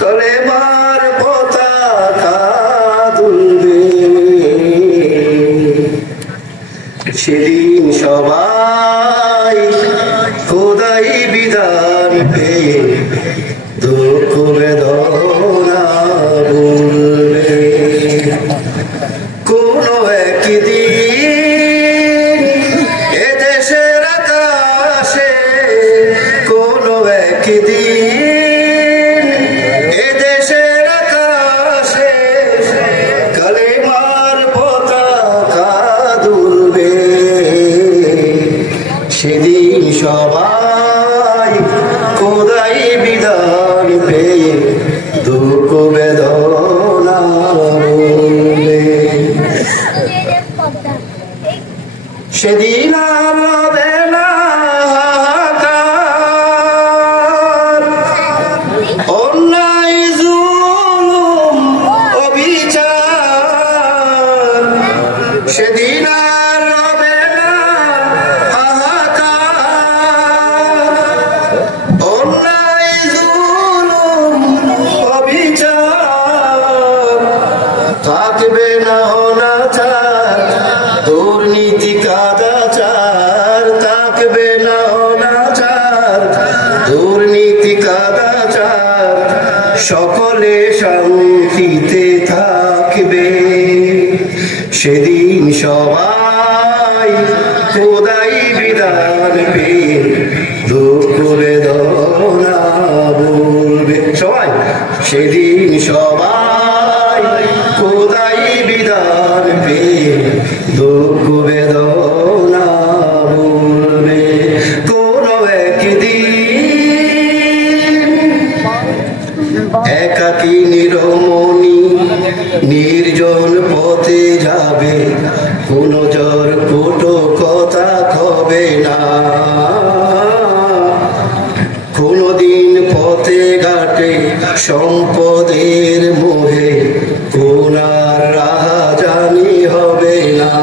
কলেমার পতাকা দুলবে, সেদিন সবাই খোদাই বিধান পেয়ে দুঃখ বেদনা ভুলবে। কোনো একদিন এদেশের আকাশে, কোনো একদিন এদেশের আকাশে কালেমার পতাকা দুলবে, সেদিন সবাই খোদাই বিধান পেয়ে দুঃখ বেদনা ভুলবে। সেদিন আর হবে না হাহাকার, অন্যায় জুলুম অবিচার, সেদিন আর হবে না হাহাকার, অন্যায় জুলুম অবিচার, থাকবে না অনাচার দুর্নীতি কাদাচার, থাকবে না অনাচার দুর্নীতি কাদাচার, সকলে শান্তিতে থাকবে, সেদিন সবাই খোদাই বিধান পেয়ে দুঃখ বেদনা ভুলবে। সবাই সেদিন সবাই খোদাই বিধান পেয়ে দুঃখ বেদনা ভুলবে। কোনো একদিন একাকী নিরমণি নির্জন পথে যাবে, কোনো জ্বর কোটো কথা হবে না, কোনদিন পথে ঘাটে সম্পদের মোহে কোনার রাহাজানি হবে না,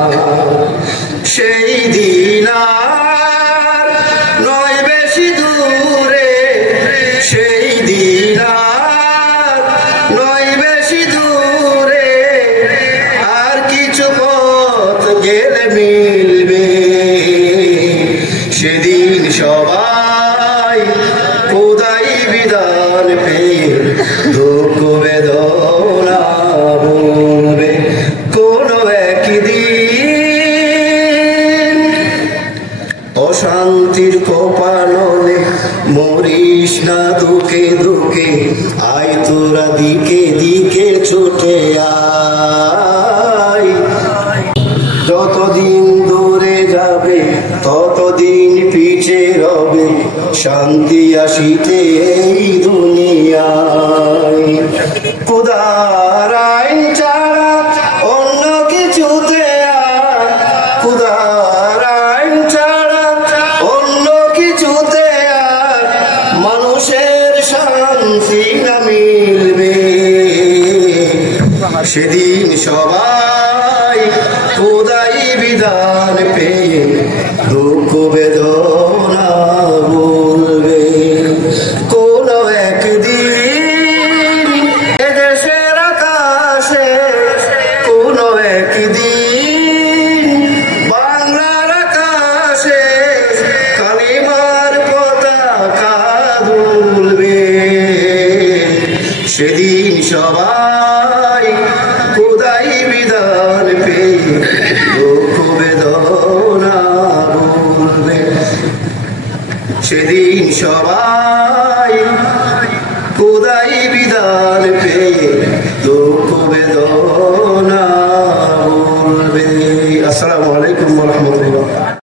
সেই দিন আর নয় বেশি দূরে, সেই দিন আর নয় বেশি দূরে, আর কিছু পথ গেলে মিলবে, সেদিন সবাই খোদাই বিধান পেয়ে দুঃখ বেদনা ভুলবে। কোনো একদিন অশান্তির কোপানলে মরিস না দুঃখে দুঃখে, আয় তোরা দিকে দিকে ছুটে আয়, যতদিন দূরে যাবে ততদিন পিছে রবে, শান্তি আসিতে এই দুনিয়ায়, খোদার আইন ছাড়া অন্য কিছুতে আর, খোদার আইন ছাড়া অন্য কিছুতে আর মানুষের শান্তি না মিলবে, সেদিন সবাই খোদাই বিধান পেয়ে দুঃখ বেদনা ভুলবে। কোনো একদিন এদেশের আকাশে, কোনো একদিন বাংলার আকাশে কালিমার পতাকা দুলবে, সেদিন সবাই খোদাই বিধান পেয়ে দুঃখ বেদনা ভুলবে, সেদিন সবাই খোদাই বিধান পেয়ে দুঃখ বেদনা ভুলবে। আসসালামু আলাইকুম ওয়া রাহমাতুল্লাহ।